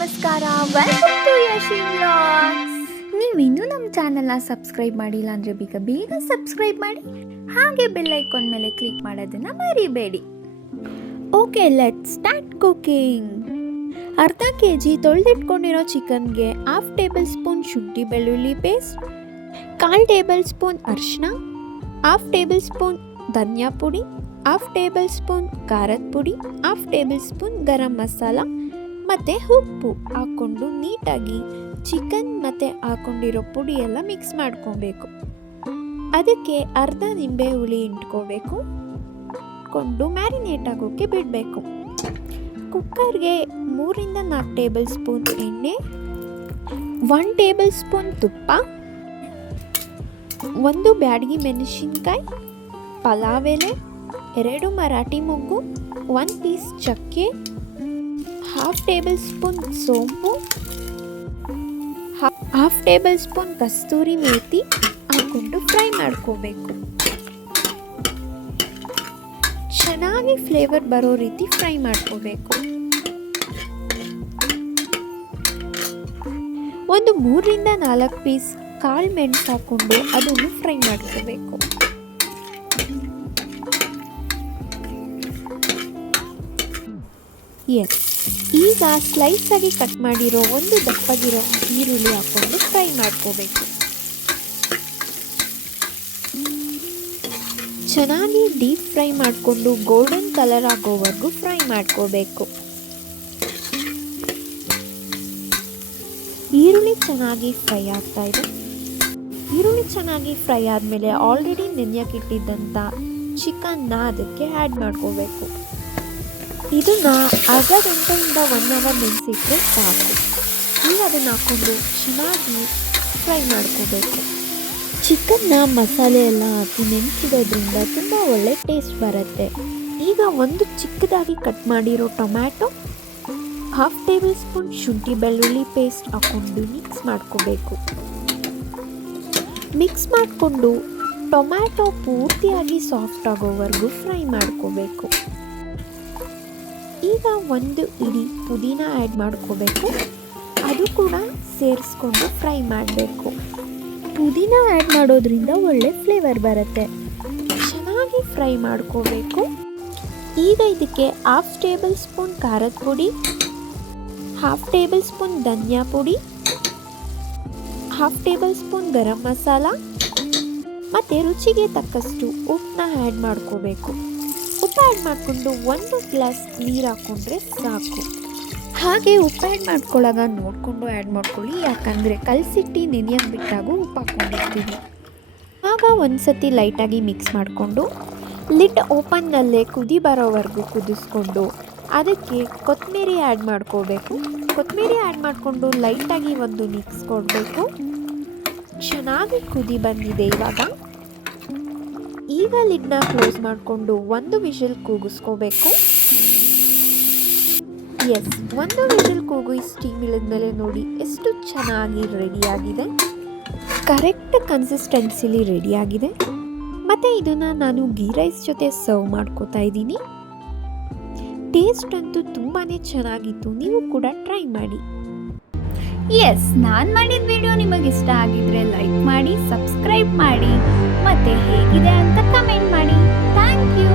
ನಮಸ್ಕಾರ, welcome to Yashi vlogs. ನೀವಿನ್ನೂ ನಮ್ಮ ಚಾನಲ್ನ ಸಬ್ಸ್ಕ್ರೈಬ್ ಮಾಡಿಲ್ಲ ಅಂದರೆ ಬೇಗ ಸಬ್ಸ್ಕ್ರೈಬ್ ಮಾಡಿ, ಹಾಗೆ ಬೆಲ್ ಐಕಾನ್ ಮೇಲೆ ಕ್ಲಿಕ್ ಮಾಡೋದನ್ನು ಮರಿಬೇಡಿ. Okay, let's start cooking. ಅರ್ಧ ಕೆಜಿ ತೊಳೆದಿಟ್ಕೊಂಡಿರೋ ಚಿಕನ್ಗೆ 1/2 ಟೇಬಲ್ ಸ್ಪೂನ್ ಶುಂಠಿ ಬೆಳ್ಳುಳ್ಳಿ ಪೇಸ್ಟ್, 1/4 ಟೇಬಲ್ ಸ್ಪೂನ್ ಅರಿಶಿನ, 1/2 ಟೇಬಲ್ ಸ್ಪೂನ್ ಧನಿಯಾ ಪುಡಿ, 1/2 ಟೇಬಲ್ ಸ್ಪೂನ್ ಖಾರದ ಪುಡಿ, 1/2 ಟೇಬಲ್ ಸ್ಪೂನ್ ಗರಂ ಮಸಾಲ ಮತ್ತು ಉಪ್ಪು ಹಾಕ್ಕೊಂಡು ನೀಟಾಗಿ ಚಿಕನ್ ಮತ್ತು ಹಾಕ್ಕೊಂಡಿರೋ ಪುಡಿ ಎಲ್ಲ ಮಿಕ್ಸ್ ಮಾಡ್ಕೊಬೇಕು. ಅದಕ್ಕೆ ಅರ್ಧ ನಿಂಬೆ ಹುಳಿ ಇಂಟ್ಕೋಬೇಕು, ಕೊಂಡು ಮ್ಯಾರಿನೇಟ್ ಆಗೋಕ್ಕೆ ಬಿಡಬೇಕು. ಕುಕ್ಕರ್ಗೆ 3-4 ಟೇಬಲ್ ಸ್ಪೂನ್ ಎಣ್ಣೆ, 1 ಟೇಬಲ್ ಸ್ಪೂನ್ ತುಪ್ಪ, 1 ಬ್ಯಾಡಗಿ ಮೆಣಸಿನ್ಕಾಯಿ, ಪಲಾವ್ ಎಲೆ, 2 ಮರಾಠಿ ಮೊಗ್ಗು, 1 ಪೀಸ್ ಚಕ್ಕೆ, 1/2 ಟೇಬಲ್ ಸ್ಪೂನ್ ಸೋಂಪು, 1/2 ಟೇಬಲ್ ಸ್ಪೂನ್ ಕಸ್ತೂರಿ ಮೇಥಿ ಹಾಕ್ಕೊಂಡು ಫ್ರೈ ಮಾಡ್ಕೋಬೇಕು. ಚೆನ್ನಾಗಿ ಫ್ಲೇವರ್ ಬರೋ ರೀತಿ ಫ್ರೈ ಮಾಡ್ಕೋಬೇಕು. ಒಂದು 3-4 ಪೀಸ್ ಕಾಳು ಮೆಣಸು ಹಾಕ್ಕೊಂಡು ಅದನ್ನು ಫ್ರೈ ಮಾಡ್ಕೋಬೇಕು. ಈಗ ಸ್ಲೈಸ್ ಆಗಿ ಕಟ್ ಮಾಡಿರೋ ಒಂದು ದಪ್ಪಗಿರೋ ಈರುಳ್ಳಿ ಹಾಕ್ಕೊಂಡು ಫ್ರೈ ಮಾಡ್ಕೋಬೇಕು. ಚೆನ್ನಾಗಿ ಡೀಪ್ ಫ್ರೈ ಮಾಡಿಕೊಂಡು ಗೋಲ್ಡನ್ ಕಲರ್ ಆಗೋವರೆಗೂ ಫ್ರೈ ಮಾಡ್ಕೋಬೇಕು. ಈರುಳ್ಳಿ ಚೆನ್ನಾಗಿ ಫ್ರೈ ಆಗ್ತಾ ಇದೆ. ಈರುಳ್ಳಿ ಚೆನ್ನಾಗಿ ಫ್ರೈ ಆದಮೇಲೆ ಆಲ್ರೆಡಿ ನೆನೆಯಕ್ಕಿಟ್ಟಿದ್ದಂಥ ಚಿಕನ್ನ ಅದಕ್ಕೆ ಆ್ಯಡ್ ಮಾಡ್ಕೋಬೇಕು. ಇದನ್ನು ಅರ್ಧ ಗಂಟೆಯಿಂದ 1 ಅವರ್ ನೆನೆಸಿಟ್ರೆ ಸಾಕು. ಈಗ ಅದನ್ನು ಹಾಕ್ಕೊಂಡು ಚೆನ್ನಾಗಿ ಫ್ರೈ ಮಾಡ್ಕೋಬೇಕು. ಚಿಕನ್ನ ಮಸಾಲೆ ಎಲ್ಲ ಹಾಕಿ ನೆನೆಸಿಡೋದ್ರಿಂದ ತುಂಬ ಒಳ್ಳೆ ಟೇಸ್ಟ್ ಬರುತ್ತೆ. ಈಗ ಒಂದು ಚಿಕ್ಕದಾಗಿ ಕಟ್ ಮಾಡಿರೋ ಟೊಮ್ಯಾಟೊ, 1/2 ಟೇಬಲ್ ಸ್ಪೂನ್ ಶುಂಠಿ ಬೆಳ್ಳುಳ್ಳಿ ಪೇಸ್ಟ್ ಹಾಕ್ಕೊಂಡು ಮಿಕ್ಸ್ ಮಾಡ್ಕೋಬೇಕು. ಮಿಕ್ಸ್ ಮಾಡಿಕೊಂಡು ಟೊಮ್ಯಾಟೊ ಪೂರ್ತಿಯಾಗಿ ಸಾಫ್ಟ್ ಆಗೋವರೆಗೂ ಫ್ರೈ ಮಾಡ್ಕೋಬೇಕು. ಈಗ 1 ಇಡೀ ಪುದೀನ ಆ್ಯಡ್ ಮಾಡ್ಕೋಬೇಕು. ಅದು ಕೂಡ ಸೇರಿಸ್ಕೊಂಡು ಫ್ರೈ ಮಾಡಬೇಕು. ಪುದೀನ ಆ್ಯಡ್ ಮಾಡೋದ್ರಿಂದ ಒಳ್ಳೆ ಫ್ಲೇವರ್ ಬರುತ್ತೆ. ಚೆನ್ನಾಗಿ ಫ್ರೈ ಮಾಡ್ಕೋಬೇಕು. ಈಗ ಇದಕ್ಕೆ 1/2 ಟೇಬಲ್ ಸ್ಪೂನ್ ಖಾರದ ಪುಡಿ, 1/2 ಟೇಬಲ್ ಸ್ಪೂನ್ ಧನಿಯಾ ಪುಡಿ, 1/2 ಟೇಬಲ್ ಸ್ಪೂನ್ ಗರಂ ಮಸಾಲ ಮತ್ತು ರುಚಿಗೆ ತಕ್ಕಷ್ಟು ಉಪ್ಪನ್ನ ಆ್ಯಡ್ ಮಾಡ್ಕೋಬೇಕು. ಉಪ್ಪು ಆ್ಯಡ್ ಮಾಡಿಕೊಂಡು 1 ಗ್ಲಾಸ್ ನೀರು ಹಾಕ್ಕೊಂಡ್ರೆ ಸಾಕು. ಹಾಗೆ ಉಪ್ಪು ಆ್ಯಡ್ ಮಾಡ್ಕೊಳ್ಳಾಗ ನೋಡಿಕೊಂಡು ಆ್ಯಡ್ ಮಾಡ್ಕೊಳ್ಳಿ, ಯಾಕಂದರೆ ಕಲಸಿಟ್ಟು ನೆನೆಯಕ್ಕೆ ಬಿಟ್ಟಾಗೂ ಉಪ್ಪು ಹಾಕ್ಕೊಂಡಿರ್ತೀವಿ. ಆಗ ಒಂದು ಸತಿ ಲೈಟಾಗಿ ಮಿಕ್ಸ್ ಮಾಡಿಕೊಂಡು ಲಿಡ್ ಓಪನ್ನಲ್ಲೇ ಕುದಿ ಬರೋವರೆಗೂ ಕುದಿಸ್ಕೊಂಡು ಅದಕ್ಕೆ ಕೊತ್ತಂಬರಿ ಆ್ಯಡ್ ಮಾಡ್ಕೋಬೇಕು. ಕೊತ್ತಂಬರಿ ಆ್ಯಡ್ ಮಾಡಿಕೊಂಡು ಲೈಟಾಗಿ ಒಂದು ಮಿಕ್ಸ್ ಕೊಡಬೇಕು. ಚೆನ್ನಾಗಿ ಕುದಿ ಬಂದಿದೆ. ಈಗ ಲಿಡ್ನ ಕ್ಲೋಸ್ ಮಾಡಿಕೊಂಡು 1 ವಿಷಲ್ ಕೂಗಿಸ್ಕೋಬೇಕು. 1 ವಿಷಲ್ ಕೂಗು ಸ್ಟೀಮ್ ಇಳಿದ್ಮೇಲೆ ನೋಡಿ ಎಷ್ಟು ಚೆನ್ನಾಗಿ ರೆಡಿಯಾಗಿದೆ. ಕರೆಕ್ಟ್ ಕನ್ಸಿಸ್ಟೆನ್ಸಿಲಿ ರೆಡಿಯಾಗಿದೆ. ಮತ್ತು ಇದನ್ನು ನಾನು ಗೀ ರೈಸ್ ಜೊತೆ ಸರ್ವ್ ಮಾಡ್ಕೋತಾ ಇದ್ದೀನಿ. ಟೇಸ್ಟ್ ಅಂತೂ ತುಂಬಾ ಚೆನ್ನಾಗಿತ್ತು. ನೀವು ಕೂಡ ಟ್ರೈ ಮಾಡಿ. ನಾನು ಮಾಡಿದ ವಿಡಿಯೋ ನಿಮಗೆ ಇಷ್ಟ ಆಗಿದ್ರೆ ಲೈಕ್ ಮಾಡಿ, ಸಬ್ಸ್ಕ್ರೈಬ್ ಮಾಡಿ, ಮತ್ತು ಹೇಗಿದೆ ಅಂತ ಕಮೆಂಟ್ ಮಾಡಿ. Thank you.